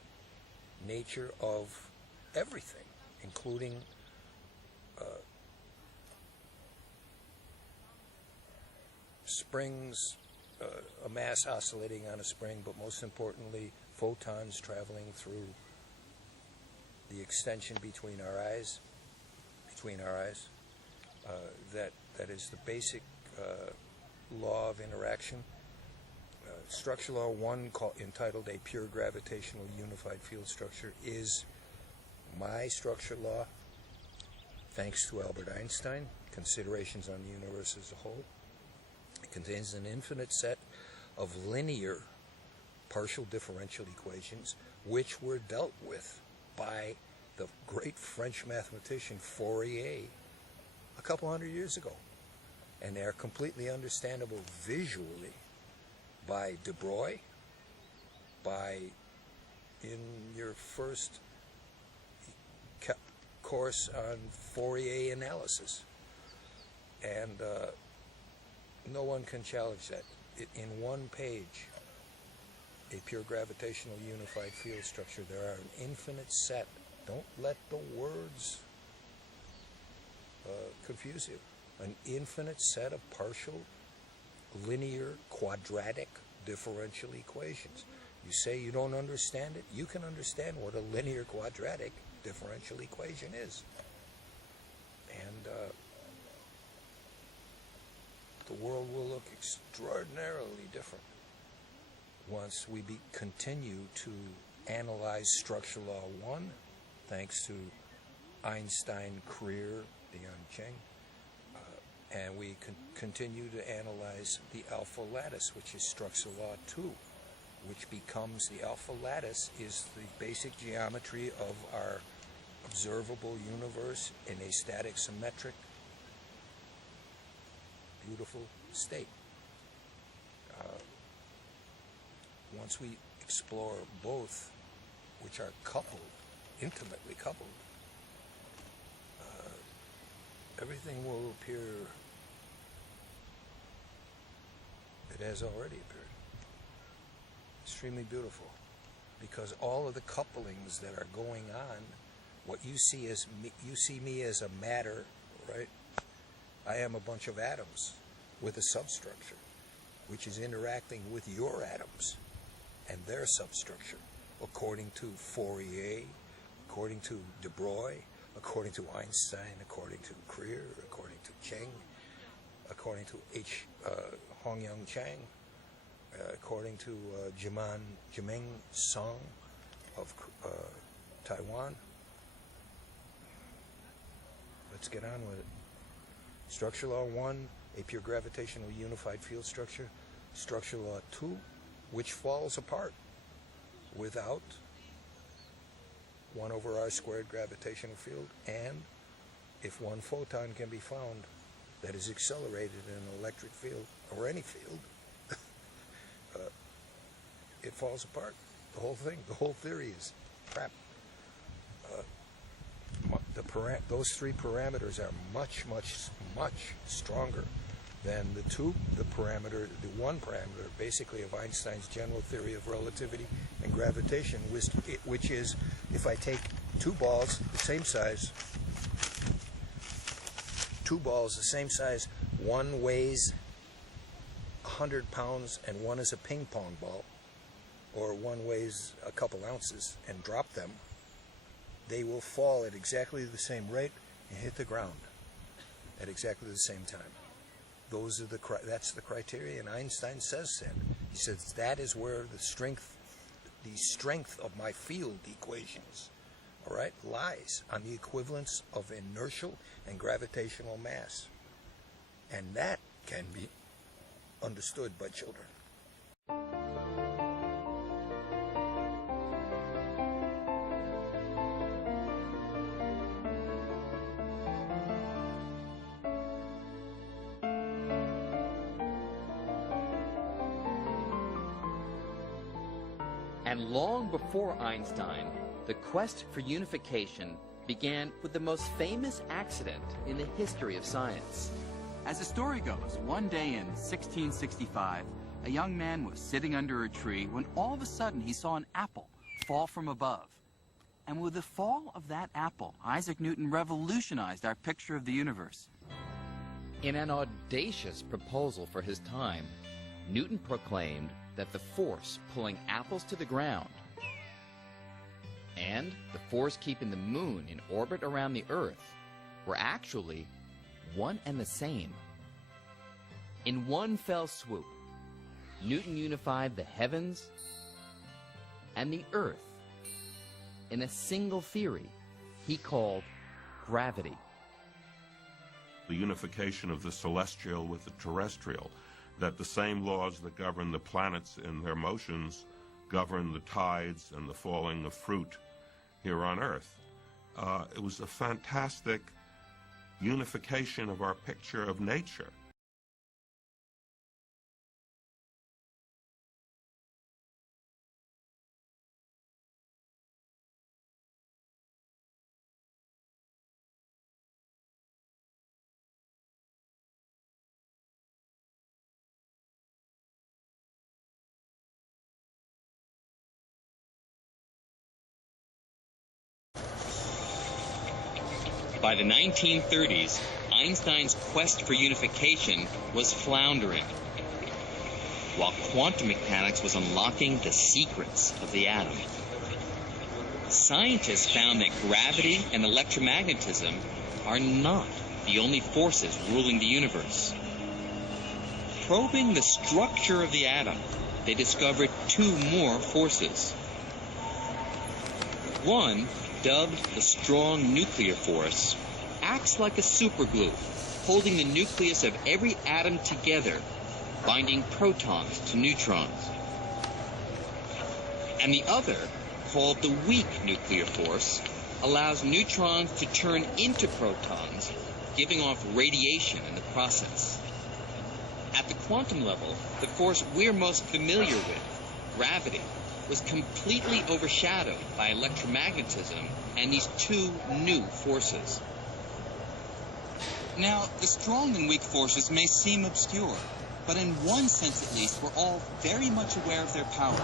nature of everything, including springs, a mass oscillating on a spring, but most importantly, photons traveling through the extension between our eyes, that is the basic law of interaction. Structure law 1, entitled A Pure Gravitational Unified Field Structure, is my structure law, thanks to Albert Einstein. Considerations on the universe as a whole. It contains an infinite set of linear partial differential equations which were dealt with by the great French mathematician Fourier a couple hundred years ago. And they are completely understandable visually by De Broglie, in your first course on Fourier analysis. And no one can challenge that. In one page, A Pure Gravitational Unified Field Structure, there are an infinite set. Don't let the words confuse you. An infinite set of partial, linear, quadratic differential equations. You say you don't understand it, you can understand what a linear quadratic differential equation is. And the world will look extraordinarily different once we continue to analyze structure law 1, thanks to Einstein, Creer, Dion Cheng, and we continue to analyze the alpha lattice, which is structure law 2, which becomes the alpha lattice is the basic geometry of our observable universe in a static symmetric beautiful state. Once we explore both, which are coupled, intimately coupled, everything will appear, it has already appeared, extremely beautiful, because all of the couplings that are going on, what you see as me, you see me as a matter, right? I am a bunch of atoms with a substructure, which is interacting with your atoms and their substructure, according to Fourier, according to De Broglie, according to Einstein, according to Creer, according to Cheng, according to Hongyoung Chang, according to Jimeng Song of Taiwan. Let's get on with it. Structure law 1, a pure gravitational unified field structure. Structure law 2, which falls apart without 1 over r squared gravitational field, and if one photon can be found that is accelerated in an electric field, or any field, it falls apart. The whole thing, the whole theory is crap. Those 3 parameters are much, much, much stronger than the one parameter, basically, of Einstein's general theory of relativity and gravitation, which is, if I take 2 balls the same size, one weighs 100 pounds and one is a ping pong ball, or one weighs a couple ounces, and drop them, they will fall at exactly the same rate and hit the ground at exactly the same time. That's the criterion Einstein said. He says that is where the strength of my field equations, all right, lies, on the equivalence of inertial and gravitational mass. And that can be understood by children. And long before Einstein, the quest for unification began with the most famous accident in the history of science. As the story goes, one day in 1665, a young man was sitting under a tree when all of a sudden he saw an apple fall from above. And with the fall of that apple, Isaac Newton revolutionized our picture of the universe. In an audacious proposal for his time, Newton proclaimed that the force pulling apples to the ground and the force keeping the moon in orbit around the Earth were actually one and the same. In one fell swoop, Newton unified the heavens and the earth in a single theory he called gravity. The unification of the celestial with the terrestrial, that the same laws that govern the planets in their motions govern the tides and the falling of fruit here on Earth. It was a fantastic unification of our picture of nature. By the 1930s, Einstein's quest for unification was floundering, while quantum mechanics was unlocking the secrets of the atom. Scientists found that gravity and electromagnetism are not the only forces ruling the universe. Probing the structure of the atom, they discovered two more forces. One, dubbed the strong nuclear force, acts like a superglue, holding the nucleus of every atom together, binding protons to neutrons. And the other, called the weak nuclear force, allows neutrons to turn into protons, giving off radiation in the process. At the quantum level, the force we're most familiar with, gravity, was completely overshadowed by electromagnetism and these two new forces. Now, the strong and weak forces may seem obscure, but in one sense at least, we're all very much aware of their power.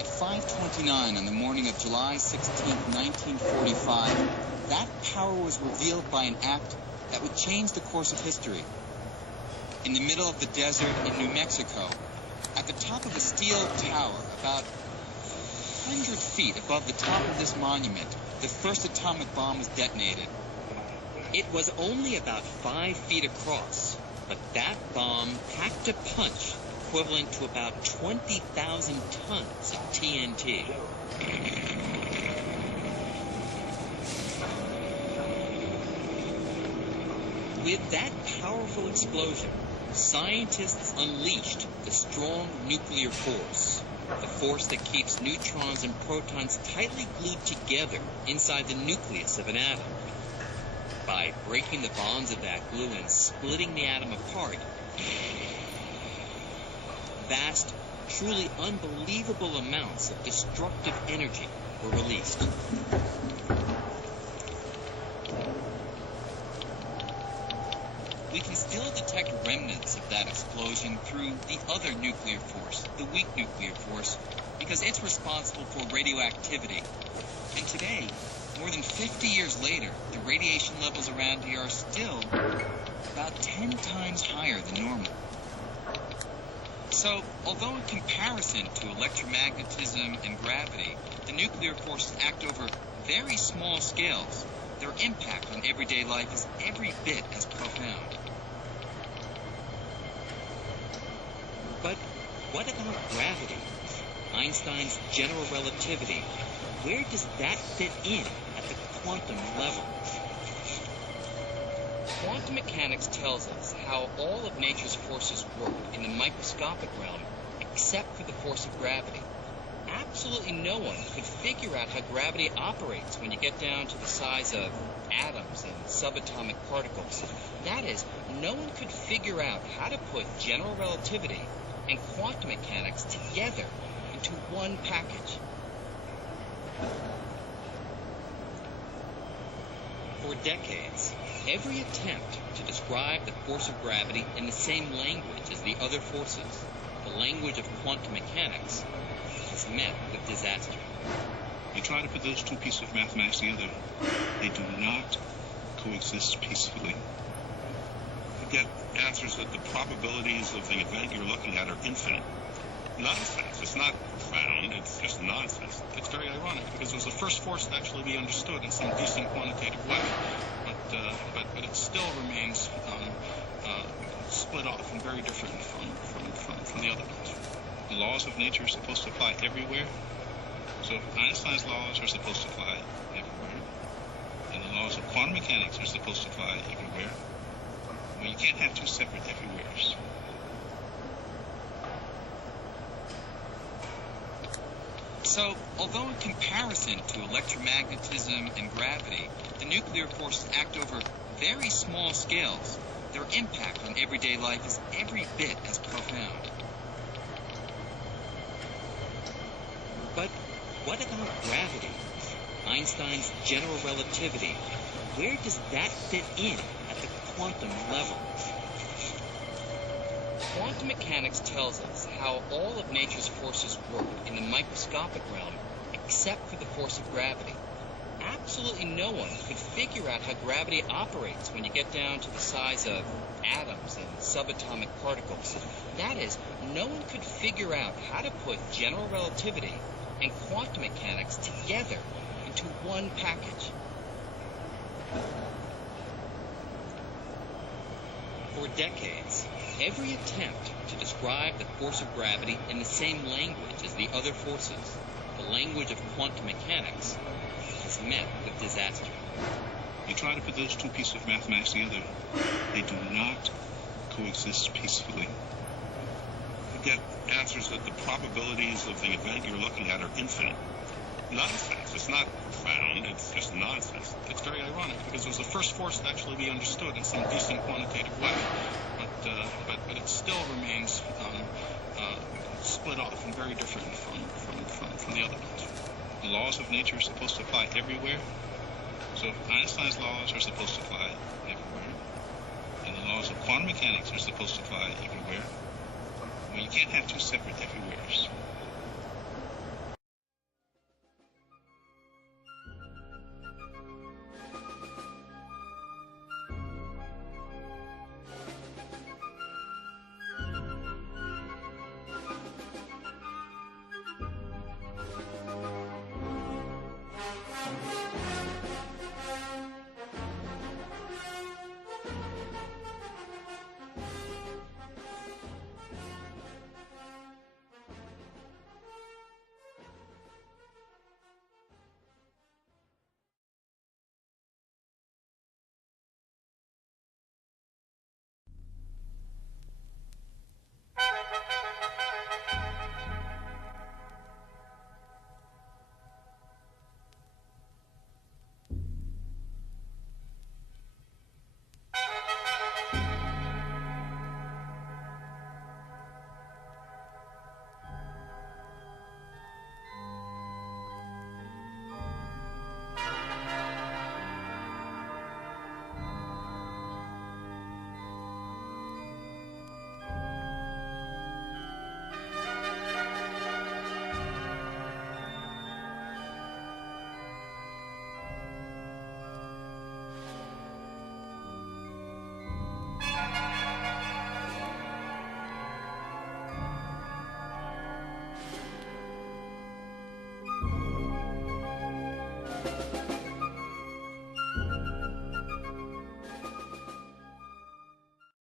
At 5:29 on the morning of July 16, 1945, that power was revealed by an act that would change the course of history. In the middle of the desert in New Mexico, at the top of a steel tower, about 100 feet above the top of this monument, the first atomic bomb was detonated. It was only about 5 feet across, but that bomb packed a punch equivalent to about 20,000 tons of TNT. With that powerful explosion, scientists unleashed the strong nuclear force, the force that keeps neutrons and protons tightly glued together inside the nucleus of an atom. By breaking the bonds of that glue and splitting the atom apart, vast, truly unbelievable amounts of destructive energy were released. We can still detect remnants of that explosion through the other nuclear force, the weak nuclear force, because it's responsible for radioactivity. And today, more than 50 years later, the radiation levels around here are still about 10 times higher than normal. So, although in comparison to electromagnetism and gravity, the nuclear forces act over very small scales, their impact on everyday life is every bit as profound. But what about gravity? Einstein's general relativity, where does that fit in at the quantum level? Quantum mechanics tells us how all of nature's forces work in the microscopic realm, except for the force of gravity. Absolutely no one could figure out how gravity operates when you get down to the size of atoms and subatomic particles. That is, no one could figure out how to put general relativity and quantum mechanics together into one package. For decades, every attempt to describe the force of gravity in the same language as the other forces, the language of quantum mechanics, has met with disaster. You try to put those two pieces of mathematics together, they do not coexist peacefully. You get answers that the probabilities of the event you're looking at are infinite. Nonsense. It's not profound, it's just nonsense. It's very ironic because it was the first force to actually be understood in some decent quantitative way. But but it still remains split off and very different from the other ones. The laws of nature are supposed to apply everywhere. So Einstein's laws are supposed to apply everywhere, and the laws of quantum mechanics are supposed to apply everywhere. Well, you can't have two separate everywheres. So, although in comparison to electromagnetism and gravity, the nuclear forces act over very small scales, their impact on everyday life is every bit as profound. But what about gravity? Einstein's general relativity, where does that fit in at the quantum level? Quantum mechanics tells us how all of nature's forces work in the microscopic realm, except for the force of gravity. Absolutely no one could figure out how gravity operates when you get down to the size of atoms and subatomic particles. That is, no one could figure out how to put general relativity and quantum mechanics together into one package. For decades, every attempt to describe the force of gravity in the same language as the other forces, the language of quantum mechanics, has met with disaster. You try to put those two pieces of mathematics together, they do not coexist peacefully. You get answers that the probabilities of the event you're looking at are infinite. Nonsense. It's not profound, it's just nonsense. It's very ironic because it was the first force to actually be understood in some decent quantitative way. But it still remains split off and very different from the other ones. The laws of nature are supposed to apply everywhere. So Einstein's laws are supposed to apply everywhere. And the laws of quantum mechanics are supposed to apply everywhere. Well, you can't have two separate everywheres.